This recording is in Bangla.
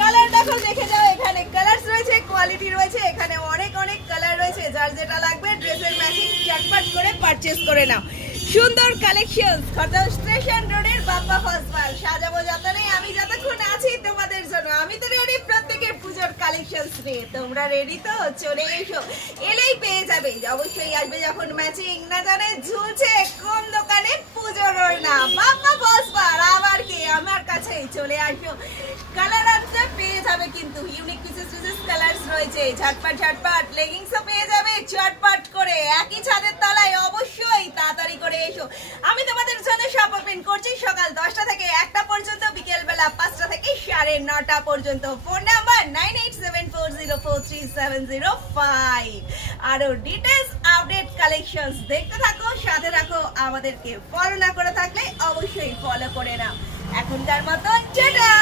কালার দেখো, দেখে যাও, এখানে কালারস রয়েছে, কোয়ালিটি রয়েছে, এখানে অনেক অনেক কালার রয়েছে। যার যেটা লাগবে ড্রেসের ম্যাচিং চটপট করে পারচেজ করে নাও। সুন্দর কালেকশন খড়দহ স্টেশন রোডের বাপ্পা ফসমাল। সাজাবো যতনে আমি যতক্ষণ আছি তোমাদের জন্য। আমি তো রেডি প্রত্যেকের পুজোর কালেকশনস নিয়ে। তোমরা রেডি তো? চলে এসো, এলেই পেয়ে যাবে। অবশ্যই আসবে যখন ম্যাচিং না জানে ঝুলছে কোন দোকানে পুজোর না বাপ্পা ফসমাল। আবার কি আমার কাছেই চলে আসো। কালার আছে পেয়ে যাবে কিন্তু ইউনিক পিসেস কালারস রয়েছে। ঝটপট ঝটপট লেগিংসও পেয়ে যাবে চটপট করে একই ছাদের তলায়। অবশ্যই তাড়াতাড়ি করে এসো। আমি তোমাদের জন্য শপ ওপেন করছি সকাল 10টা থেকে 1টা পর্যন্ত, বিকেল বেলা 5টা থেকে 9:30 পর্যন্ত। Phone number 9874043705। আরো ডিটেইলস আপডেট কালেকশনস দেখতে থাকো, সাথে রাখো আমাদেরকে। ফলো না করে থাকলে অবশ্যই ফলো করে নাও। এখনকার মতো টাটা।